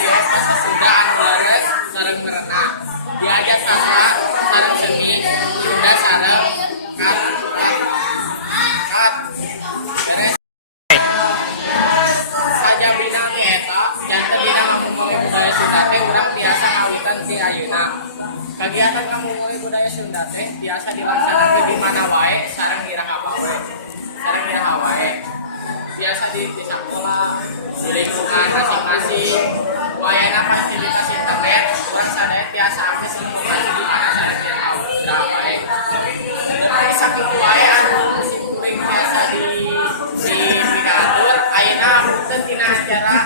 carios Sunda anu leres sareng merenang. Diajak sastra sareng seni Sunda sareng kat. Beres saja bina eta janten dina ngamumule budaya Sunda teh urang biasa ngawitan ti ayeuna. Kegiatan ngamumule budaya Sunda teh biasa dilaksanakeun di mana wae sareng iraha wae. Biasa di sekolah, di lingkungan masing-masing. Wayana fasilitas internet, urang sadaya biasa akses lingkungan di mana sareng iraha wae. Ari sakitu wae anu simkuring biasa di diatur ayeuna teu tina acara